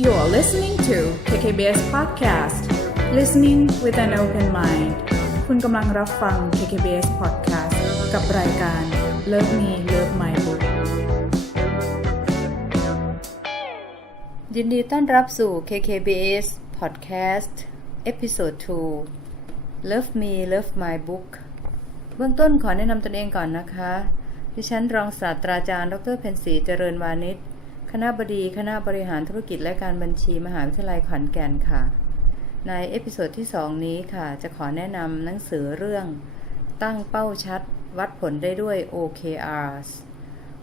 You are listening to KKBS Podcast Listening with an open mind คุณกำลังรับฟัง KKBS Podcast กับรายการ Love Me Love My Book ยินดีต้อนรับสู่ KKBS Podcast เอพิโซด2 Love Me Love My Book เบื้องต้นขอแนะนำตนเองก่อนนะคะ ดิฉันรองศาสตราจารย์ ดร เพนสีเจริญวานิช คณะบดีคณะบริหารธุรกิจและการบัญชีมหาวิทยาลัยขอนแก่นค่ะ ในเอพิโซดที่ 2 นี้ค่ะ จะขอแนะนำหนังสือเรื่อง ตั้งเป้าชัด วัดผลได้ด้วย OKRs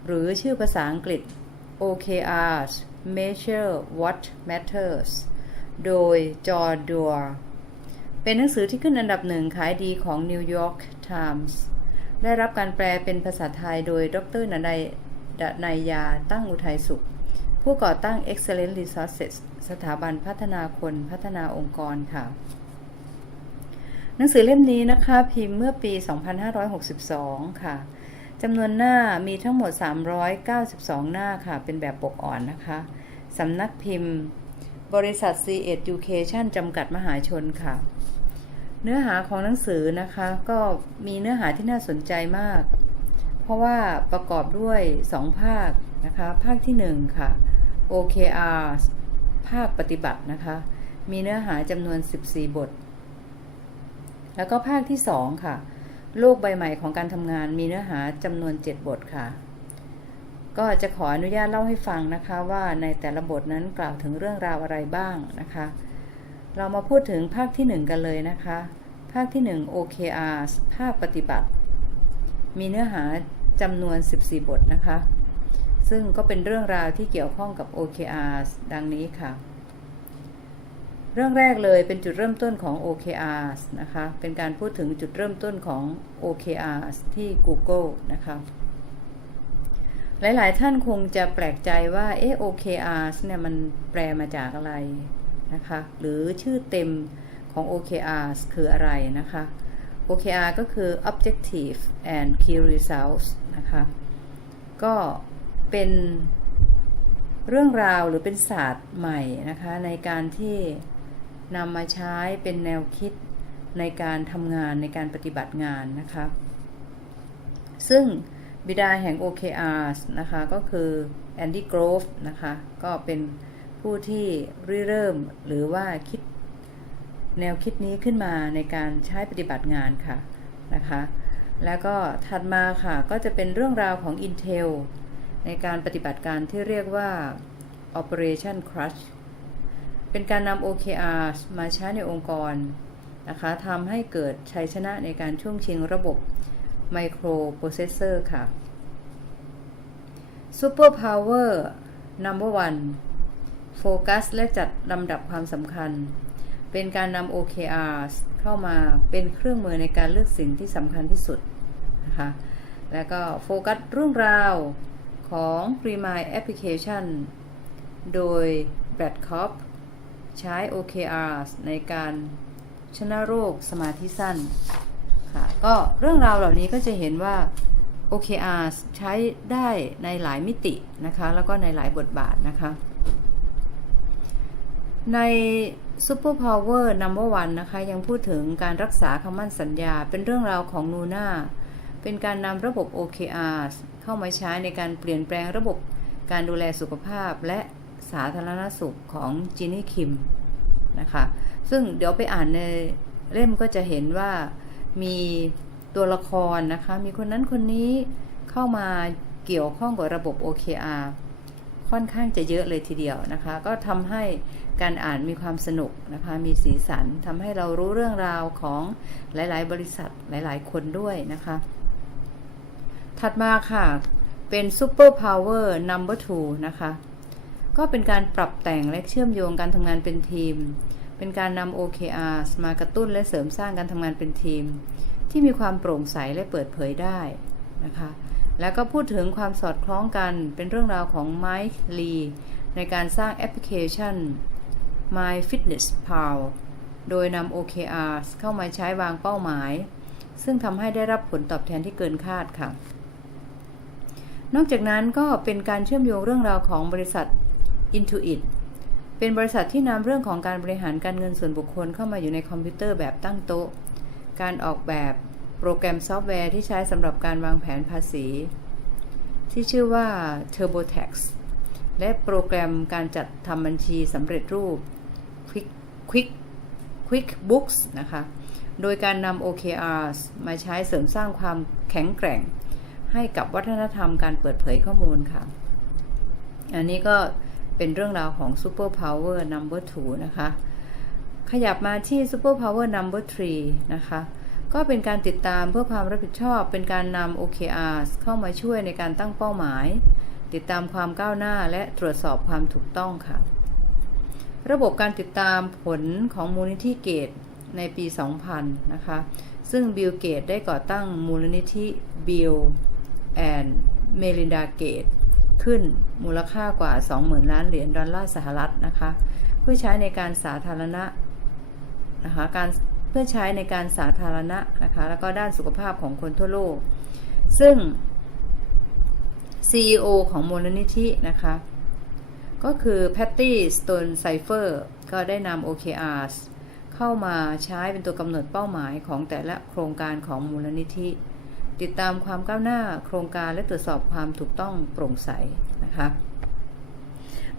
หรือชื่อภาษาอังกฤษ OKRs Measure What Matters โดยจอร์ดัวเป็นหนังสือที่ขึ้นอันดับหนึ่งขายดีของ New York Times ได้รับการแปลเป็นภาษาไทยโดยดรนายดนายยาตั้งอุทัยสุข ผู้ก่อตั้ง Excellent Resources สถาบันพัฒนาคนพัฒนาองค์กรค่ะ หนังสือเล่มนี้นะคะพิมพ์เมื่อปี 2562 ค่ะจำนวนหน้ามีทั้งหมด 392 หน้าค่ะ เป็นแบบปกอ่อนนะคะสำนักพิมพ์ บริษัท C Education จำกัดมหาชนค่ะ เนื้อหาของหนังสือนะคะ ก็มีเนื้อหาที่น่าสนใจมาก เพราะว่าประกอบด้วย 2 ภาคนะคะ ภาคที่ 1 ค่ะ OKR ภาคปฏิบัตินะคะ มีเนื้อหาจำนวน 14 บท แล้วก็ภาคที่ 2 ค่ะ โลกใบใหม่ของการทำงานมีเนื้อหาจำนวน 7 บทค่ะ ก็จะขออนุญาตเล่าให้ฟังนะคะว่าในแต่ละบทนั้นกล่าวถึงเรื่องราวอะไรบ้างนะคะ เรามาพูดถึงภาคที่ 1 กันเลยนะคะ ภาคที่ 1 OKR ภาคปฏิบัติ มีเนื้อหาจำนวน 14 บทนะคะ ซึ่งก็เป็นเรื่องราวที่เกี่ยวข้องกับ OKR ดังนี้ค่ะ เรื่องแรกเลยเป็นจุดเริ่มต้นของ OKRs นะคะ เป็นการพูดถึงจุดเริ่มต้นของ OKRs ที่ Google นะคะหลาย ๆ ท่านคงจะแปลกใจว่าเอ๊ะ OKRs เนี่ยมันแปลมาจากอะไรนะคะ หรือชื่อเต็มของ OKRs คืออะไรนะคะ OKR ก็คือ Objective and Key Results นะคะ ก็ เป็นเรื่องราวหรือเป็นศาสตร์ใหม่นะคะในการที่นำมาใช้เป็นแนวคิดในการทำงานในการปฏิบัติงานนะคะ ซึ่งบิดาแห่ง OKRs นะคะก็คือแอนดี้กรฟนะคะก็เป็นผู้ที่ริเริ่มหรือว่าคิดแนวคิดนี้ขึ้นมาในการใช้ปฏิบัติงานค่ะนะคะ แล้วก็ถัดมาค่ะก็จะเป็นเรื่องราวของ Intel ในการปฏิบัติการที่เรียกว่า Operation Crush เป็นการนำ OKR มาใช้ในองค์กรนะคะทำให้เกิดชัยชนะในการช่วงชิงระบบ Microprocessor ค่ะ Super Power Number One โฟกัสและจัดลำดับความสำคัญ เป็นการนำ OKRs เข้ามาเป็นเครื่องมือในการเลือกสิ่งที่สำคัญที่สุดนะคะแล้วก็โฟกัสเรื่องราว ของ Prime Application โดย Brad Cobb ใช้ OKR ในการชนะโรคสมาธิสั้นค่ะก็เรื่องราวเหล่านี้ก็จะเห็นว่า OKR ใช้ได้ในหลายมิตินะคะ แล้วก็ในหลายบทบาทนะคะ ใน Super Power Number One นะคะ ยังพูดถึงการรักษาคำมั่นสัญญาเป็นเรื่องราวของนูน่า เป็นการนำระบบ OKR เข้ามาใช้ในการเปลี่ยนแปลงระบบการดูแลสุขภาพและสาธารณสุขของจินนี่คิมนะคะ ซึ่งเดี๋ยวไปอ่านในเล่มก็จะเห็นว่ามีตัวละครนะคะ มีคนนั้นคนนี้เข้ามาเกี่ยวข้องกับระบบ OKR ค่อนข้างจะเยอะเลยทีเดียวนะคะ ก็ทำให้การอ่านมีความสนุกนะคะ มีสีสันทำให้เรารู้เรื่องราวของหลาย ๆ บริษัทหลาย ๆ คนด้วยนะคะ ถัดมาค่ะ เป็น Super Power Number 2 นะคะ ก็เป็นการปรับแต่งและเชื่อมโยงการทำงานเป็นทีม เป็นการนำ OKR มากระตุ้นและเสริมสร้างการทำงานเป็นทีม ที่มีความโปร่งใสและเปิดเผยได้นะคะ แล้วก็พูดถึงความสอดคล้องกันเป็นเรื่องราวของไมค์ลีในการสร้างแอปพลิเคชัน My Fitness Pal โดยนำ OKR เข้ามาใช้วางเป้าหมาย ซึ่งทำให้ได้รับผลตอบแทนที่เกินคาดค่ะ นอกจากนั้นก็เป็นการเชื่อมโยงเรื่องราวของบริษัท Intuit เป็นบริษัทที่นำเรื่องของการบริหารการเงินส่วนบุคคลเข้ามาอยู่ในคอมพิวเตอร์แบบตั้งโต๊ะ การออกแบบโปรแกรมซอฟต์แวร์ที่ใช้สำหรับการวางแผนภาษี ที่ชื่อว่า TurboTax และโปรแกรมการจัดทำบัญชีสำเร็จรูป Quick Quick QuickBooks นะคะ โดยการนำ OKRs มาใช้เสริมสร้างความแข็งแกร่ง ให้กับวัฒนธรรมการเปิดเผยข้อมูลค่ะ อันนี้ก็เป็นเรื่องราวของ Super Power Number 2 นะคะ ขยับมาที่ Super Power Number 3 นะคะ ก็เป็นการติดตามเพื่อความรับผิดชอบ เป็นการนำ OKR เข้ามาช่วยในการตั้งเป้าหมาย ติดตามความก้าวหน้าและตรวจสอบความถูกต้องค่ะ ระบบการติดตามผลของมูลนิธิเกตในปี 2000 นะคะ ซึ่งบิลเกตได้ก่อตั้งมูลนิธิบิล แอนเมลินดาเกตขึ้นมูลค่ากว่า 20,000 ล้านเหรียญดอลลาร์สหรัฐนะคะเพื่อใช้ในการสาธารณะนะคะการเพื่อใช้ในการสาธารณะนะคะแล้วก็ด้านสุขภาพของคนทั่วโลก ซึ่ง CEO ของมูลนิธินะคะก็คือแพตตี้สโตนไซเฟอร์ก็ได้นำ OKRs เข้ามาใช้เป็นตัวกำหนดเป้าหมายของแต่ละโครงการของมูลนิธิ ติดตามความก้าวหน้าโครงการและตรวจสอบความถูกต้องโปร่งใสนะคะ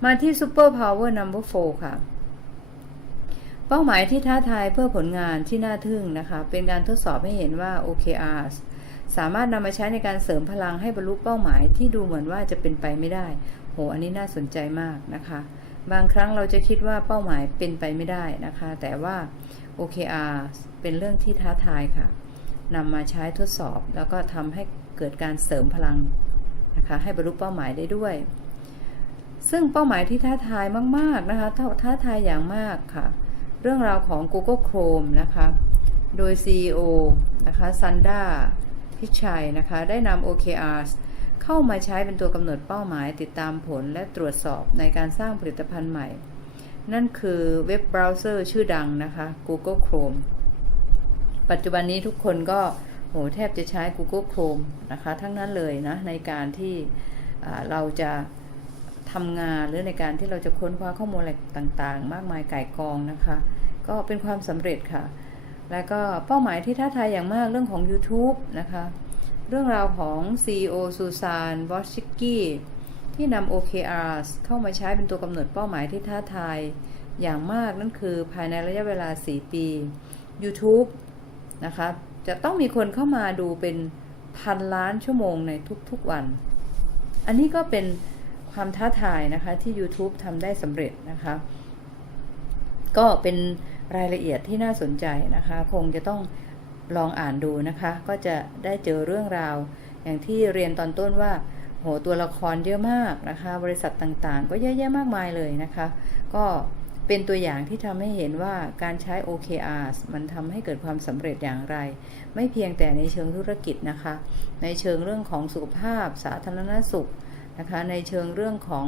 มาที่ Super Power Number 4ค่ะ เป้าหมายที่ท้าทายเพื่อผลงานที่น่าทึ่งนะคะ เป็นการทดสอบให้เห็นว่า OKRs สามารถนำมาใช้ในการเสริมพลังให้บรรลุเป้าหมายที่ดูเหมือนว่าจะเป็นไปไม่ได้ โห อันนี้น่าสนใจมากนะคะ บางครั้งเราจะคิดว่าเป้าหมายเป็นไปไม่ได้นะคะ แต่ว่า OKR เป็นเรื่องที่ท้าทายค่ะ นำมาใช้ทดสอบ แล้วก็ทำให้เกิดการเสริมพลังนะคะให้บรรลุเป้าหมายได้ด้วย ซึ่งเป้าหมายที่ท้าทายมากๆนะคะท้าท้าทายอย่างมากค่ะ เรื่องราวของ Google Chrome นะคะโดย CEO นะคะซันดาพิชัยนะคะได้นำ OKRs เข้ามาใช้เป็นตัวกำหนดเป้าหมายติดตามผลและตรวจสอบในการสร้างผลิตภัณฑ์ใหม่ นั่นคือเว็บเบราว์เซอร์ชื่อดังนะคะ Google Chrome ปัจจุบันนี้ทุกคนก็โหแทบจะใช้ Google Chrome นะคะ ทั้งนั้นเลยนะในการที่เราจะทำงานหรือในการที่เราจะค้นคว้าข้อมูลอะไรต่างๆ มากมายก่ายกองนะคะ ก็เป็นความสำเร็จค่ะ แล้วก็เป้าหมายที่ท้าทายอย่างมากเรื่องของ YouTube นะคะ เรื่องราวของ CEO ซูซานวอชิกกี้ที่นำ OKRs เข้ามาใช้เป็นตัวกำหนดเป้าหมายที่ท้าทายอย่างมากนั่นคือภายในระยะเวลา 4 ปี YouTube นะคะจะต้องมีคนเข้ามาดูเป็นพันล้านชั่วโมงในทุกๆวัน อันนี้ก็เป็นความท้าทายนะคะที่ YouTube ทำได้สำเร็จนะคะ ก็เป็นรายละเอียดที่น่าสนใจนะคะ คงจะต้องลองอ่านดูนะคะ ก็จะได้เจอเรื่องราว อย่างที่เรียนตอนต้นว่า โหตัวละครเยอะมากนะคะ บริษัทต่างๆ ก็เยอะแยะมากมายเลยนะคะ ก็ เป็นตัวอย่างที่ทำให้เห็นว่าการใช้ OKRs มันทำให้เกิดความสำเร็จอย่างไร ไม่เพียงแต่ในเชิงธุรกิจนะคะ ในเชิงเรื่องของสุขภาพสาธารณสุขนะคะ ในเชิงเรื่องของ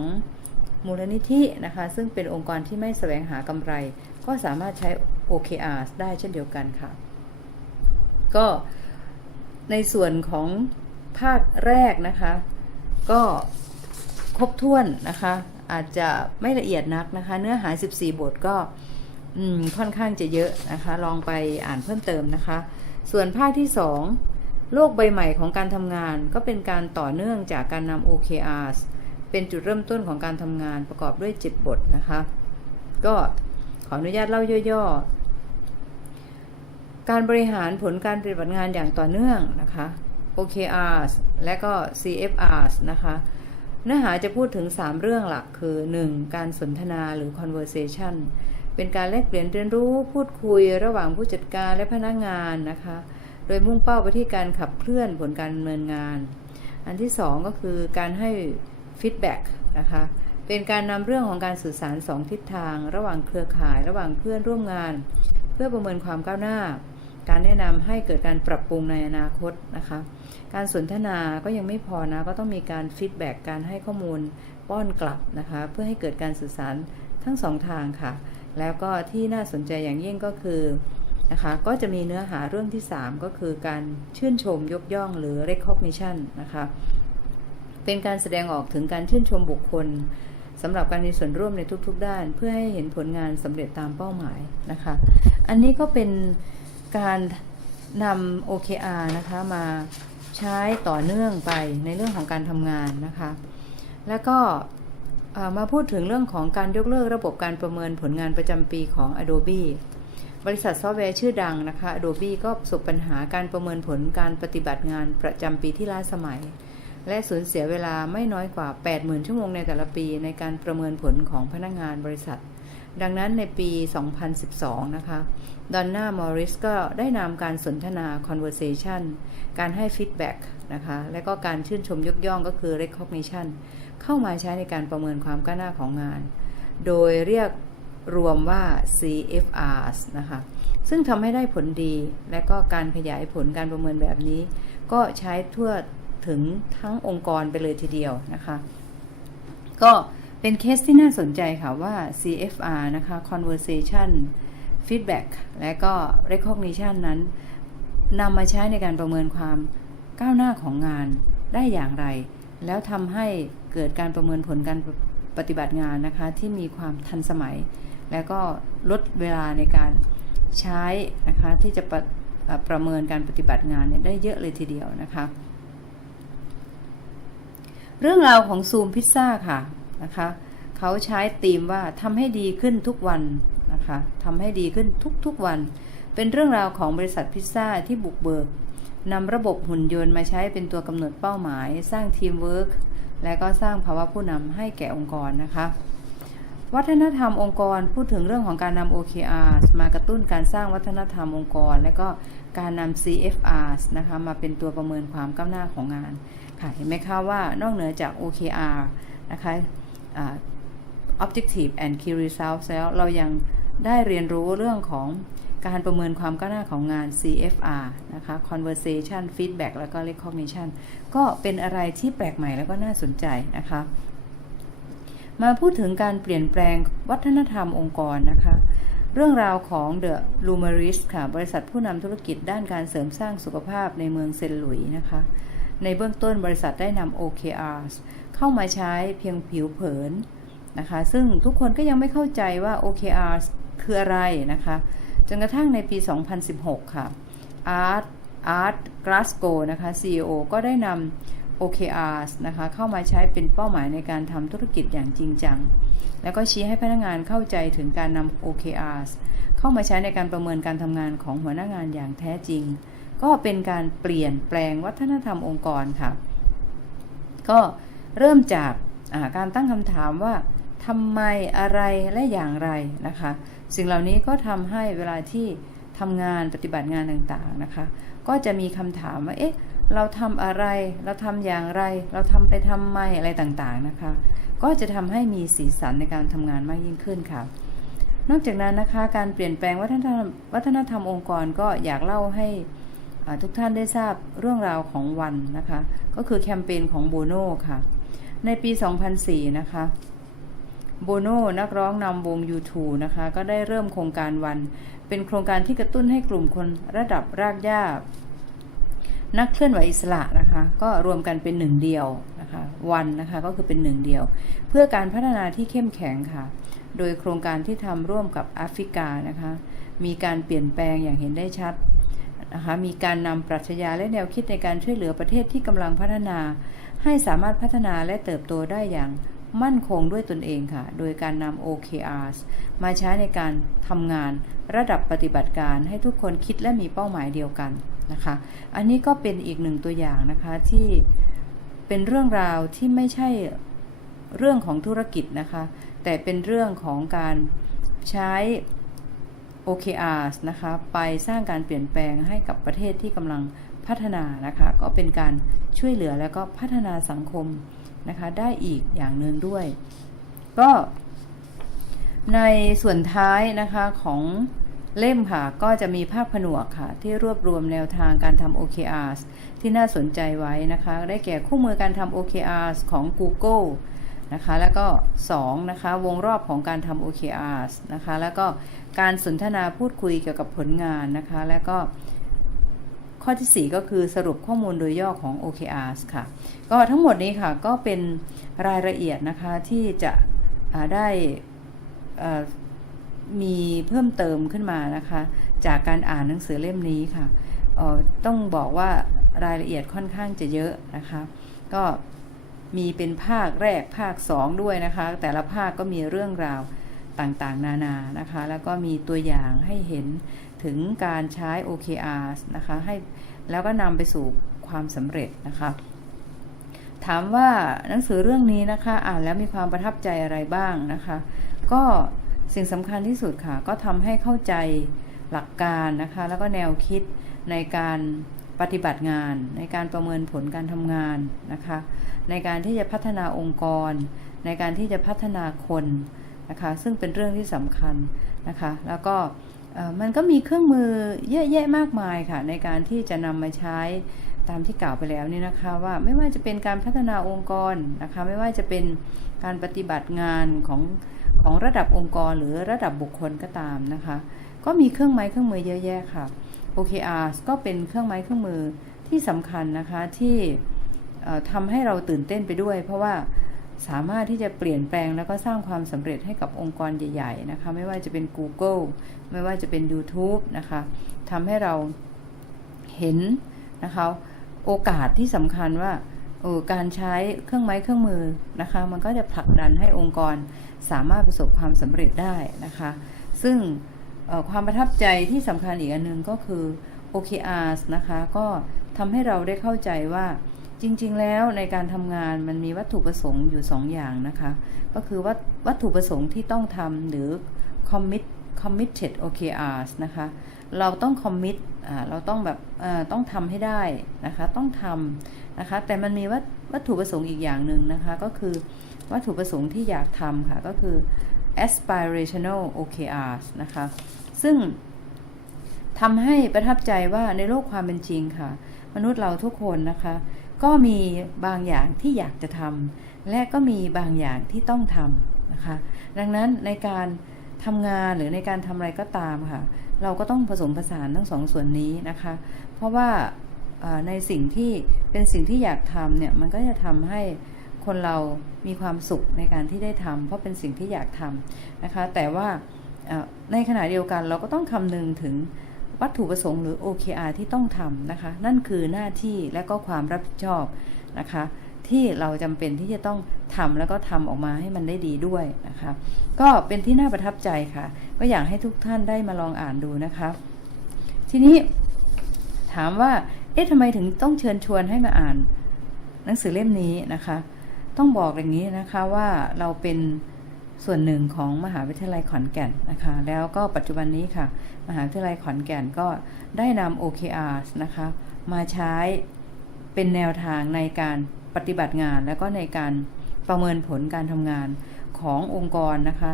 มูลนิธินะคะ ซึ่งเป็นองค์กรที่ไม่แสวงหากำไร ก็สามารถใช้ OKRs ได้เช่นเดียวกันค่ะ ก็ในส่วนของภาคแรกนะคะ ก็ครบถ้วนนะคะ อาจจะไม่ละเอียดนักนะคะ เนื้อหา 14 บทก็ค่อนข้างจะเยอะนะคะ ลองไปอ่านเพิ่มเติมนะคะ ส่วนภาคที่ 2 โลกใบใหม่ของการทำงาน ก็เป็นการต่อเนื่องจากการนำ OKRs เป็นจุดเริ่มต้นของการทำงานประกอบด้วย 7 บทนะคะ ก็ขออนุญาตเล่าย่อๆ การบริหารผลการปฏิบัติงานอย่างต่อเนื่องนะคะ OKRs และก็ CFRs นะคะ เนื้อหาจะพูดถึง 3 เรื่องหลักคือ 1. การสนทนาหรือ conversation เป็นการแลกเปลี่ยนเรียนรู้พูดคุยระหว่างผู้จัดการและพนักงานนะคะ โดยมุ่งเป้าไปที่การขับเคลื่อนผลการดำเนินงาน อันที่ 2 ก็คือการให้ feedback นะคะ เป็นการนำเรื่องของการสื่อสาร 2 ทิศทาง ระหว่างเครือข่าย ระหว่างเพื่อนร่วมงาน เพื่อประเมินความก้าวหน้า การแนะนำให้เกิดการปรับปรุงในอนาคตนะคะ การสนทนาก็ยังไม่พอนะ ก็ต้องมีการฟีดแบ็กการให้ข้อมูลป้อนกลับนะคะ เพื่อให้เกิดการสื่อสารทั้งสองทางค่ะ แล้วก็ที่น่าสนใจอย่างยิ่งก็คือนะคะ ก็จะมีเนื้อหาเรื่องที่ 3 ก็คือการชื่นชมยกย่องหรือ recognition นะคะ เป็นการแสดงออกถึงการชื่นชมบุคคลสำหรับการมีส่วนร่วมในทุกๆ ด้าน เพื่อให้เห็นผลงานสำเร็จตามเป้าหมายนะคะ อันนี้ก็เป็น การนำ OKR นะคะมาใช้ต่อเนื่องไปในเรื่องของการทำงานนะคะ แล้วก็มาพูดถึงเรื่องของการยกเลิกระบบการประเมินผลงานประจำปีของ Adobe บริษัทซอฟต์แวร์ชื่อดังนะคะ Adobe ก็ประสบปัญหาการประเมินผลการปฏิบัติงานประจำปีที่ล้าสมัย และสูญเสียเวลาไม่น้อยกว่า 80,000 ชั่วโมงในแต่ละปีในการประเมินผลของพนักงานบริษัท ดังนั้นในปี 2012 นะคะ ดอนน่ามอริสก็ได้นำการสนทนา conversation การให้ feedback นะคะ และก็การชื่นชมยกย่องก็คือ recognition เข้ามาใช้ในการประเมินความก้าวหน้าของงาน โดยเรียกรวมว่า CFRs นะคะ ซึ่งทำให้ได้ผลดี และก็การขยายผลการประเมินแบบนี้ ก็ใช้ทั่วถึงทั้งองค์กรไปเลยทีเดียวนะคะ ก็ เป็นเคสที่น่าสนใจค่ะว่า CFR นะคะ conversation feedback และก็ recognition นั้นนำมาใช้ในการประเมินความก้าวหน้าของงานได้อย่างไร แล้วทำให้เกิดการประเมินผลการปฏิบัติงานนะคะ ที่มีความทันสมัย แล้วก็ลดเวลาในการใช้นะคะ ที่จะประเอ่อประเมินการปฏิบัติงานเนี่ยได้เยอะเลยทีเดียวนะคะ เรื่องราวของซูมพิซซ่าค่ะ นะคะเขาใช้ธีมว่าทำให้ดีขึ้นทุกวันนะคะทำให้ดีขึ้นทุกๆวัน เป็นเรื่องราวของบริษัทพิซซ่าที่บุกเบิกนำระบบหุ่นยนต์มาใช้เป็นตัวกำหนดเป้าหมาย สร้างทีมเวิร์กและก็สร้างภาวะผู้นำให้แก่องค์กรนะคะวัฒนธรรมองค์กรพูดถึงเรื่องของการนำ OKR มากระตุ้นการสร้างวัฒนธรรมองค์กร และก็การนำ CFR นะคะมาเป็นตัวประเมินความก้าวหน้าของงานค่ะเห็นไหมคะว่านอกเหนือจาก OKR นะคะ Objective and Key Results แล้วเรายังได้เรียนรู้เรื่องของการประเมินความก้าวหน้าของงาน CFR นะคะ Conversation Feedback แล้วก็ Recognition ก็เป็นอะไรที่แปลกใหม่แล้วก็น่าสนใจนะคะ มาพูดถึงการเปลี่ยนแปลงวัฒนธรรมองค์กรนะคะ เรื่องราวของ The l u m e r i s ค่ะ บริษัทผู้นำธุรกิจด้านการเสริมสร้างสุขภาพในเมืองเซนต์หลุยส์นะคะ ในเบื้องต้นบริษัทได้นำ OKRs เข้ามาใช้เพียงผิวเผินนะคะ ซึ่งทุกคนก็ยังไม่เข้าใจว่า OKRs คืออะไรนะคะ จนกระทั่งในปี 2016 ค่ะ Art Art Glasgow นะคะ CEO ก็ได้นำ OKRs นะคะเข้ามาใช้เป็นเป้าหมายในการทำธุรกิจอย่างจริงจัง แล้วก็ชี้ให้พนักงานเข้าใจถึงการนำ OKRs เข้ามาใช้ในการประเมินการทำงานของหัวหน้างานอย่างแท้จริง ก็เป็นการเปลี่ยนแปลงวัฒนธรรมองค์กรค่ะ ก็เริ่มจากาการตั้งคำถามว่าทำไมอะไรและอย่างไรนะคะ สิ่งเหล่านี้ก็ทำให้เวลาที่ทำงานปฏิบัติงานต่างๆนะคะ ก็จะมีคำถามว่าเอ๊ะเราทำอะไร เราทำอย่างไร เราทำไปทำไมอะไรต่างๆนะคะ ก็จะทำให้มีสีสันในการทำงานมากยิ่งขึ้นค่ะ นอกจากนั้นนะคะ การเปลี่ยนแปลงวัฒนธรรมวัฒนธรรมองค์กรก็อยากเล่าให้ ทุกท่านได้ทราบเรื่องราวของวันนะคะ ก็คือแคมเปญของโบโน่ค่ะ ในปี 2004 นะคะโบโน่นักร้องนำวง U2 นะคะ ก็ได้เริ่มโครงการวัน เป็นโครงการที่กระตุ้นให้กลุ่มคนระดับรากหญ้า นักเคลื่อนไหวอิสระนะคะ ก็รวมกันเป็นหนึ่งเดียวนะคะ วันนะคะก็คือเป็นหนึ่งเดียว เพื่อการพัฒนาที่เข้มแข็งค่ะ โดยโครงการที่ทำร่วมกับแอฟริกานะคะ มีการเปลี่ยนแปลงอย่างเห็นได้ชัด นะคะมีการนำปรัชญาและแนวคิดในการช่วยเหลือประเทศที่กำลังพัฒนา ให้สามารถพัฒนาและเติบโตได้อย่างมั่นคงด้วยตนเองค่ะ โดยการนำ OKRs มาใช้ในการทำงานระดับปฏิบัติการให้ทุกคนคิดและมีเป้าหมายเดียวกันนะคะ อันนี้ก็เป็นอีกหนึ่งตัวอย่างนะคะที่เป็นเรื่องราวที่ไม่ใช่เรื่องของธุรกิจนะคะ แต่เป็นเรื่องของการใช้ OKRs นะคะไปสร้างการเปลี่ยนแปลงให้กับประเทศที่กำลังพัฒนานะคะก็เป็นการช่วยเหลือแล้วก็พัฒนาสังคมนะคะได้อีกอย่างหนึ่งด้วย ก็ในส่วนท้ายนะคะของเล่มค่ะ ก็จะมีภาพผนวกค่ะ ที่รวบรวมแนวทางการทำ OKRs ที่น่าสนใจไว้นะคะ ได้แก่คู่มือการทำ OKRs ของ Google นะคะ แล้วก็ 2 นะคะ วงรอบของการทำ OKRs นะคะ แล้วก็ การสนทนาพูดคุยเกี่ยวกับผลงานนะคะ แล้วก็ข้อที่ 4 ก็คือสรุปข้อมูลโดยย่อของ OKRs ค่ะ ก็ทั้งหมดนี้ค่ะ ก็เป็นรายละเอียดนะคะที่จะได้มีเพิ่มเติมขึ้นมานะคะ จากการอ่านหนังสือเล่มนี้ค่ะต้องบอกว่ารายละเอียดค่อนข้างจะเยอะนะคะ ก็มีเป็นภาคแรกภาค 2 ด้วยนะคะ แต่ละภาคก็มีเรื่องราว ต่างๆ นานานะคะ แล้วก็มีตัวอย่างให้เห็นถึงการใช้ OKR นะคะให้แล้วก็นำไปสู่ความสำเร็จนะคะ ถามว่าหนังสือเรื่องนี้นะคะอ่านแล้วมีความประทับใจอะไรบ้างนะคะ ก็สิ่งสำคัญที่สุดค่ะ ก็ทำให้เข้าใจหลักการนะคะ แล้วก็แนวคิดในการปฏิบัติงาน ในการประเมินผลการทำงานนะคะ ในการที่จะพัฒนาองค์กร ในการที่จะพัฒนาคน นะคะซึ่งเป็นเรื่องที่สำคัญนะคะแล้วก็มันก็มีเครื่องมือเยอะแยะมากมายค่ะในการที่จะนำมาใช้ตามที่กล่าวไปแล้วนี่นะคะว่าไม่ว่าจะเป็นการพัฒนาองค์กรนะคะไม่ว่าจะเป็นการปฏิบัติงานของของระดับองค์กรหรือระดับบุคคลก็ตามนะคะก็มีเครื่องไม้เครื่องมือเยอะแยะค่ะ OKR ก็เป็นเครื่องไม้เครื่องมือที่สำคัญนะคะที่ทำให้เราตื่นเต้นไปด้วย เพราะว่า สามารถที่จะเปลี่ยนแปลงแล้วก็สร้างความสำเร็จให้กับองค์กรใหญ่ ๆ นะคะ ไม่ว่าจะเป็น Google ไม่ว่าจะเป็น YouTube นะคะทำให้เราเห็นนะคะโอกาสที่สำคัญว่าการใช้เครื่องไม้เครื่องมือนะคะ มันก็จะผลักดันให้องค์กรสามารถประสบความสำเร็จได้นะคะ ซึ่งความประทับใจที่สำคัญอีกอันหนึงก็คือ OKRs นะคะ ก็ทำให้เราได้เข้าใจว่า จริงๆ แล้วในการทำงานมันมีวัตถุประสงค์อยู่2ออย่างนะคะ ก็คือวัตวัตถุประสงค์ที่ต้องทำหรือ commit committed OKRs นะคะ เราต้อง commit เราต้องแบบต้องทำให้ได้นะคะ ต้องทำนะคะ แต่มันมีวัตวัตถุประสงค์อีกอย่างหนึ่งนะคะ ก็คือวัตถุประสงค์ที่อยากทำค่ะ ก็คือ aspirational OKRs นะคะ ซึ่งทำให้ประทับใจว่าในโลกความเป็นจริงค่ะ มนุษย์เราทุกคนนะคะ ก็มีบางอย่างที่อยากจะทำและก็มีบางอย่างที่ต้องทำนะคะดังนั้นในการทำงานหรือในการทำอะไรก็ตามค่ะ เราก็ต้องผสมผสานทั้งสองส่วนนี้นะคะ เพราะว่าในสิ่งที่เป็นสิ่งที่อยากทำเนี่ยมันก็จะทำให้คนเรามีความสุขในการที่ได้ทำเพราะเป็นสิ่งที่อยากทำนะคะ แต่ว่าอ่าในขณะเดียวกันเราก็ต้องคำนึงถึง วัตถุประสงค์หรือ OKR ที่ต้องทำนะคะ นั่นคือหน้าที่และก็ความรับผิดชอบนะคะ ที่เราจำเป็นที่จะต้องทำแล้วก็ทำออกมาให้มันได้ดีด้วยนะคะ ก็เป็นที่น่าประทับใจค่ะ ก็อยากให้ทุกท่านได้มาลองอ่านดูนะคะ ทีนี้ถามว่า เอ๊ะทำไมถึงต้องเชิญชวนให้มาอ่าน หนังสือเล่มนี้นะคะ ต้องบอกอย่างนี้นะคะว่าเราเป็น ส่วนหนึ่งของมหาวิทยาลัยขอนแก่นนะคะแล้วก็ปัจจุบันนี้ค่ะ มหาวิทยาลัยขอนแก่นก็ได้นำ OKRs นะคะมาใช้เป็นแนวทางในการปฏิบัติงาน แล้วก็ในการประเมินผลการทำงานขององค์กรนะคะ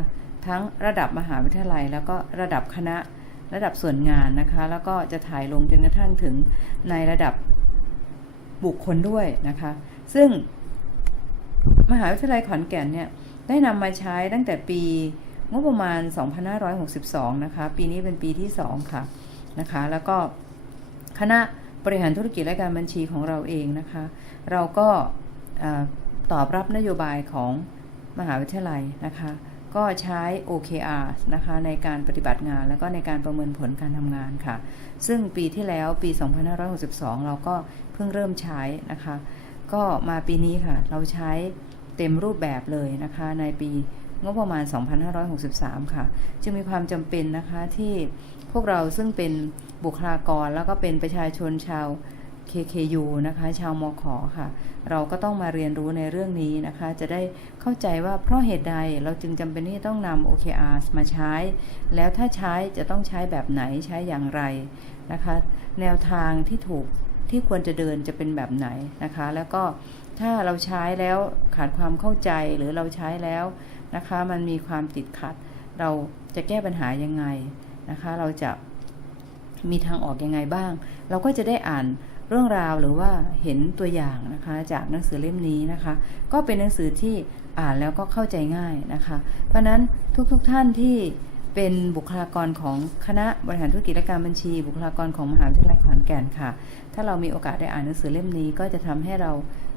ทั้งระดับมหาวิทยาลัย แล้วก็ระดับคณะระดับส่วนงานนะคะ แล้วก็จะถ่ายลงจนกระทั่งถึงในระดับบุคคลด้วยนะคะ ซึ่งมหาวิทยาลัยขอนแก่นเนี่ย ได้นำมาใช้ตั้งแต่ปีงบประมาณ 2562 นะคะ ปีนี้เป็นปีที่ 2 ค่ะนะคะ แล้วก็คณะบริหารธุรกิจและการบัญชีของเราเองนะคะ เราก็ตอบรับนโยบายของมหาวิทยาลัยนะคะ ก็ใช้ OKR นะคะในการปฏิบัติงานแล้วก็ในการประเมินผลการทำงานค่ะ ซึ่งปีที่แล้วปี 2562 เราก็เพิ่งเริ่มใช้นะคะ ก็มาปีนี้ค่ะ เราใช้ เต็มรูปแบบเลยนะคะในปีงบประมาณ 2563 ค่ะ จึงมีความจำเป็นนะคะที่พวกเราซึ่งเป็นบุคลากรแล้วก็เป็นประชาชนชาว KKU นะคะ ชาวมขค่ะ เราก็ต้องมาเรียนรู้ในเรื่องนี้นะคะ จะได้เข้าใจว่าเพราะเหตุใดเราจึงจำเป็นที่ต้องนำ OKR มาใช้ แล้วถ้าใช้จะต้องใช้แบบไหนใช้อย่างไรนะคะ แนวทางที่ถูกที่ควรจะเดินจะเป็นแบบไหนนะคะ แล้วก็ ถ้าเราใช้แล้วขาดความเข้าใจหรือเราใช้แล้วนะคะ มันมีความติดขัด เราจะแก้ปัญหายังไงนะคะ เราจะมีทางออกยังไงบ้าง เราก็จะได้อ่านเรื่องราวหรือว่าเห็นตัวอย่างนะคะจากหนังสือเล่มนี้นะคะ ก็เป็นหนังสือที่อ่านแล้วก็เข้าใจง่ายนะคะ เพราะนั้นทุกๆทท่านที่เป็นบุคลากรของคณะบริหารธุรกิจและการบัญชี บุคลากรของมหาวิทยาลัยขอนแก่นค่ะ ถ้าเรามีโอกาสได้อ่านหนังสือเล่มนี้ก็จะทำให้เรา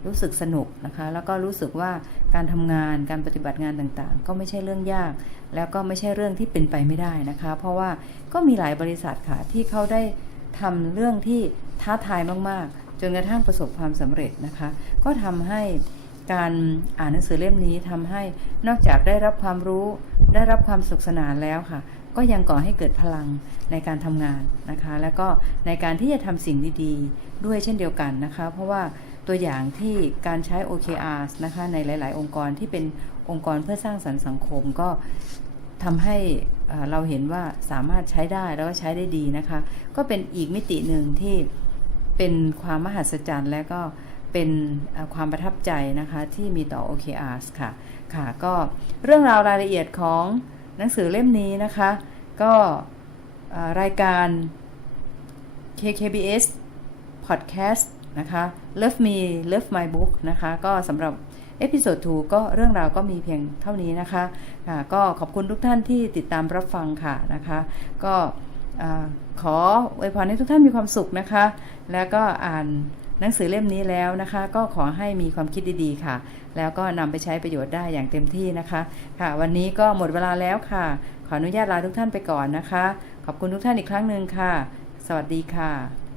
รู้สึกสนุกนะคะ แล้วก็รู้สึกว่าการทำงานการปฏิบัติงานต่างๆ ก็ไม่ใช่เรื่องยาก แล้วก็ไม่ใช่เรื่องที่เป็นไปไม่ได้นะคะ เพราะว่าก็มีหลายบริษัทค่ะที่เขาได้ทำเรื่องที่ท้าทายมากๆ จนกระทั่งประสบความสำเร็จนะคะ ก็ทำให้การอ่านหนังสือเล่มนี้ทำให้นอกจากได้รับความรู้ ได้รับความสุขสนานแล้วค่ะ ก็ยังก่อให้เกิดพลังในการทำงานนะคะ แล้วก็ในการที่จะทำสิ่งดีๆ ด้วยเช่นเดียวกันนะคะ เพราะว่า ตัวอย่างที่การใช้ OKR นะคะในหลาย ๆ องค์กรที่เป็นองค์กรเพื่อสร้างสรรค์สังคมก็ทำให้เราเห็นว่าสามารถใช้ได้แล้วก็ใช้ได้ดีนะคะ ก็เป็นอีกมิติหนึ่งที่เป็นความมหัศจรรย์และก็เป็นความประทับใจนะคะที่มีต่อ OKR ค่ะค่ะ ก็เรื่องราวรายละเอียดของหนังสือเล่มนี้นะคะ ก็รายการ KKBS Podcast นะคะ Love Me Love My Book นะคะ ก็สำหรับเอพิโซด2ก็เรื่องราวก็มีเพียงเท่านี้นะคะค่ะก็ขอบคุณทุกท่านที่ติดตามรับฟังค่ะนะคะ ก็ขออวยพรให้ทุกท่านมีความสุขนะคะ แล้วก็อ่านหนังสือเล่มนี้แล้วนะคะ ก็ขอให้มีความคิดดีๆค่ะ แล้วก็นำไปใช้ประโยชน์ได้อย่างเต็มที่นะคะ ค่ะ วันนี้ก็หมดเวลาแล้วค่ะ ขออนุญาตลาทุกท่านไปก่อนนะคะ ขอบคุณทุกท่านอีกครั้งหนึ่งค่ะ สวัสดีค่ะ